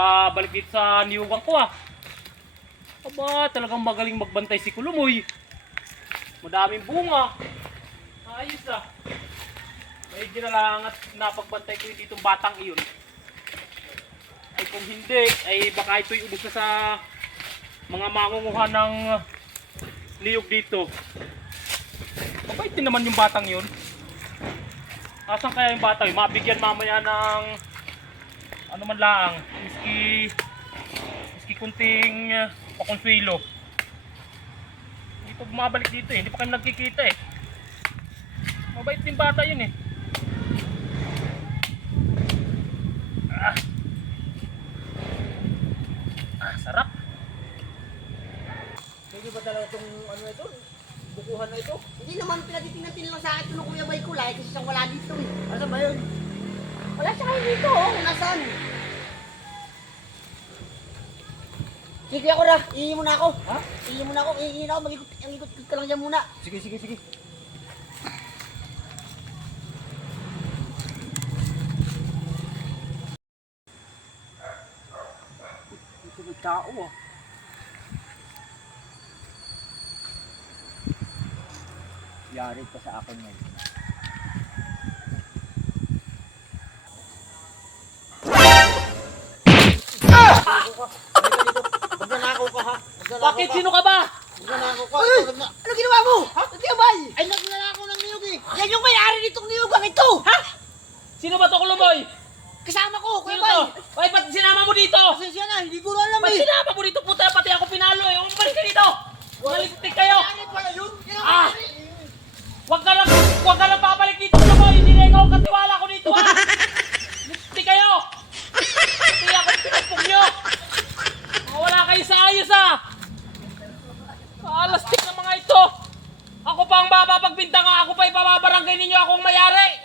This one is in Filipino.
nakabalik dito sa niyugang ko ah. Aba, talagang magaling magbantay si Kulumoy. Madaming bunga. Ayos ah. May ginalang at napagbantay ko yung ditong batang iyon. Ay kung hindi, ay baka ito'y ubos na sa mga mangunguha ng niyog dito. Mabait din naman yung batang yun. Asan kaya yung batang yun? Mabigyan mamaya ng ano man lang, miski kunting pakonsuelo. Hindi pa bumabalik dito eh, hindi pa kami nagkikita eh. Mabait din bata yun eh. Sarap. Pwede ba talaga itong ano ito? Bukuhan na ito? Hindi naman pinatitingnan lang sa akin ito ng Kuya Bay Kulay kasi siyang wala dito eh. Ano ba yun? Wala siya kayo dito oh. Nasaan? Sige ako na. Ihi muna ako. Ha? Ihi muna ako. Ihi na ako. Mag-ikot ka lang dyan muna. Sige, sige, sige. Ito may tao ah. Yari pa sa akin ngayon. Magnanakaw ka ha? Bakit? Sino ka ba? Magnanakaw ka? Ano ginawa mo? Ha? Nagkabay! Ay nagnanakaw ng niyog eh! Yan yung may-ari nitong niyugang ito! Ha? Sino ba to, Kulumoy? Kasama ko! Kuya Sino to? Bay! Ay, ba't sinama mo dito? Pasensya na, hindi ko alam Ba't eh! sinama mo dito? Puta, pati ako pinalo eh. Umabalik ka dito! Malistik kayo! Ano pala yun? Ah! Huwag ka lang babalik dito, Kulumoy! Hindi na ikaw ang katiwala ko dito ha! Listik kayo! Pati ako pinagpog nyo! Wala kayo sa ayos ah! Alastik ng mga ito! Ako pa ang babapagbinta nga! Ako pa ipababarangay ninyo akong mayari!